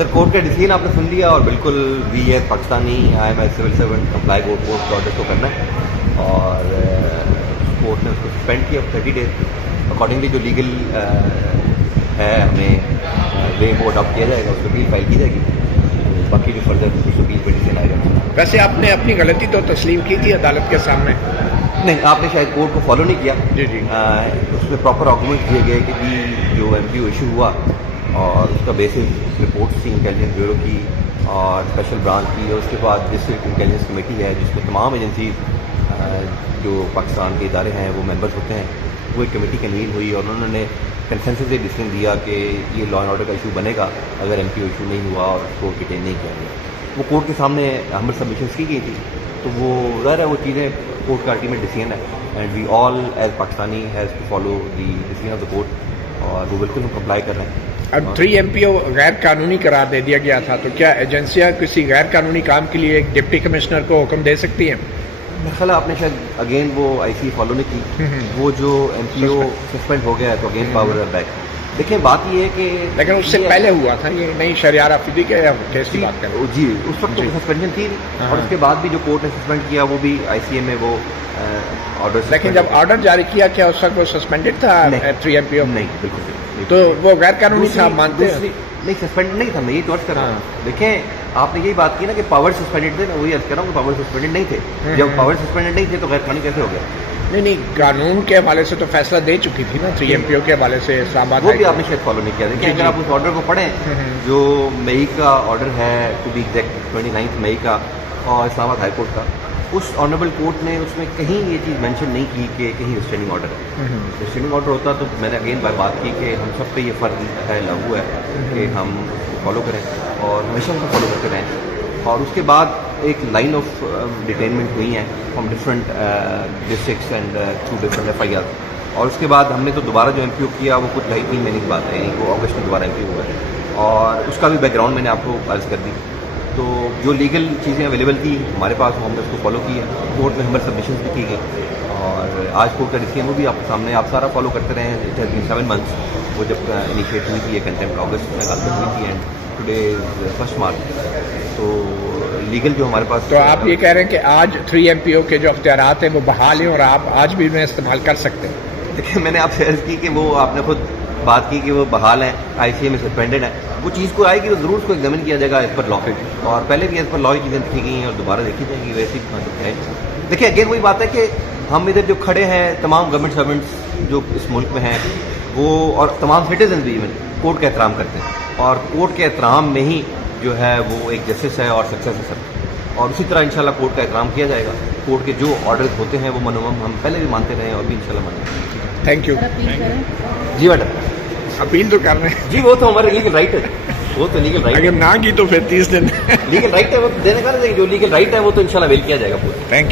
سر court کا decision آپ نے سن لیا اور بالکل we as Pakistani I am a civil servant comply court کے آرڈر کو کرنا ہے اور کورٹ نے اس کو سسپینڈ کیا 30 days اکارڈنگلی جو لیگل ہے ہمیں وے وہ اڈاپٹ کیا جائے گا، اس کو اپیل فائل کی جائے گی، باقی جو فردر اس کو اپیل پٹیشن آئے گا۔ ویسے آپ نے اپنی غلطی تو تسلیم کی تھی عدالت کے سامنے؟ نہیں، آپ نے شاید کورٹ کو فالو نہیں کیا۔ جی جی، اس میں پراپر آرگومنٹ دیے گئے کہ جو ایم پی او ایشو ہوا اور اس کا بیسس رپورٹس تھی انٹیلیجنس بیورو کی اور اسپیشل برانچ کی، اور اس کے بعد ڈسٹرکٹ انٹیلیجنس کمیٹی ہے جس میں تمام ایجنسیز جو پاکستان کے ادارے ہیں وہ ممبرس ہوتے ہیں، وہ ایک کمیٹی کنوین ہوئی اور انہوں نے کنسنسس ڈسیزن دیا کہ یہ لا اینڈ آرڈر کا ایشو بنے گا اگر ایم پی او ایشو نہیں ہوا اور اس کو ڈیٹین نہیں کیا گیا۔ وہ کورٹ کے سامنے ہمیں سبمیشنس کی گئی تھی، تو وہ ظاہر ہے وہ چیزیں کورٹ کا الٹیمیٹ ڈیسیژن ہے and we all as Pakistani has to follow the decision of the court اور وہ بالکل ہم کمپلائی کر رہے ہیں۔ اب 3 MPO غیر قانونی قرار دے دیا گیا تھا، تو کیا ایجنسیاں کسی غیر قانونی کام کے لیے ایک ڈپٹی کمشنر کو حکم دے سکتی ہیں؟ میرا خیال ہے آپ نے شاید اگین وہ آئی سی فالو نہیں کی، وہ جو ایم پی او سسپینڈ ہو گیا ہے تو اگین پاور بیک۔ دیکھیں بات یہ ہے کہ لیکن اس سے پہلے ہوا تھا یہ نئی شہریار آفریدی کے کیس کی بات کریں؟ جی، اس وقت تو سسپینشن تھی اور اس کے بعد بھی جو کورٹ نے سسپینڈ کیا وہ بھی آئی سی اے میں وہ آرڈر۔ لیکن جب آرڈر جاری کیا کیا اس وقت وہ سسپینڈڈ تھا 3 MPO؟ نہیں، بالکل نہیں، تو وہ غیر قانونی تھا، مانتے ہیں؟ نہیں، سسپینڈ نہیں تھا، میں یہ ٹوٹ کر رہا ہوں۔ دیکھیں آپ نے یہی بات کی نا کہ پاور سسپینڈڈ تھے، میں وہی عرض کر رہا ہوں کہ پاور سسپینڈڈ نہیں تھے۔ جب پاور سسپینڈڈ نہیں تھے تو غیر قانونی کیسے ہو گیا؟ نہیں، قانون کے حوالے سے تو فیصلہ دے چکی تھی نا 3 MPO کے حوالے سے اسلام آباد، وہ بھی آپ نے شاید فالو نہیں کیا۔ دیکھیں اگر آپ اس آرڈر کو پڑھیں جو مئی کا آرڈر ہے ٹو بی ایگزیکٹ 29 مئی کا اور اسلام آباد ہائی کورٹ کا، اس آنریبل کورٹ نے اس میں کہیں یہ چیز مینشن نہیں کی کہ کہیں اسٹینڈنگ آرڈر ہے۔ اسٹینڈنگ آرڈر ہوتا تو میں نے اگین بات کی کہ ہم سب پہ یہ فرض ہے، لاگو ہے کہ ہم فالو کریں اور ہمیشہ ہم فالو کرتے رہیں۔ اور اس کے بعد ایک لائن آف ڈیٹینمنٹ ہوئی ہیں from different districts and through different FIR، اور اس کے بعد ہم نے تو دوبارہ جو ایم پی او کیا وہ کچھ 2.5-3 مہینے کی بات ہے، یعنی وہ اگست میں دوبارہ ایم پی او ہوا ہے اور اس کا بھی بیک گراؤنڈ میں نے آپ کو عرض کر دی۔ تو جو لیگل چیزیں اویلیبل تھی ہمارے پاس ہم نے اس کو فالو کی ہے، کورٹ میں ہماری سبمیشنز بھی کی گئی اور آج کورٹ کا ڈیسیژن وہ بھی آپ کے سامنے آپ سارا فالو کرتے رہے ہیں۔ اٹ ہیز بین 7 months وہ جب انیشیٹ ہوئی تھی یہ کنٹمپٹ، اگست میں غالباً ہوئی تھی اینڈ ٹوڈے از 1 March۔ تو لیگل جو ہمارے پاس، تو آپ یہ کہہ رہے ہیں کہ آج 3 MPO کے جو اختیارات ہیں وہ بحال ہیں اور آپ آج بھی انہیں استعمال کر سکتے ہیں؟ دیکھیں میں نے آپ سے عرض کی کہ وہ آپ نے خود بات کی کہ وہ بحال ہیں، آئی سی اے میں سسپینڈڈ ہیں، وہ چیز کو آئے گی تو ضرور اس کو ایگزامن کیا جائے گا ایز پر لا، اور پہلے بھی ایز پر لا چیزیں دیکھی گئی ہیں اور دوبارہ دیکھی جائیں گی ویسے ہی۔ دیکھیں اگین وہی بات ہے کہ ہم ادھر جو کھڑے ہیں تمام گورنمنٹ سرونٹس جو اس ملک میں ہیں وہ اور تمام سٹیزن بھی ایون کورٹ کا احترام کرتے ہیں اور کورٹ کے احترام میں ہی جو ہے وہ ایک جسٹس ہے اور سکسیس ہے سب، اور اسی طرح انشاءاللہ کورٹ کا احترام کیا جائے گا۔ کورٹ کے جو آرڈرز ہوتے ہیں وہ منوم ہم پہلے بھی مانتے رہے ہیں اور بھی انشاءاللہ مانیں گے۔ Thank you. جی میڈم، اپیل تو کر رہے ہیں؟ جی وہ تو ہمارا لیگل رائٹ ہے، وہ تو لیگل رائٹ اگر نہ کی تو پھر 30 دن لیگل رائٹ ہے وہ دینے کا، جو لیگل رائٹ ہے وہ تو انشاءاللہ ویل کیا جائے گا پورا۔ Thank you.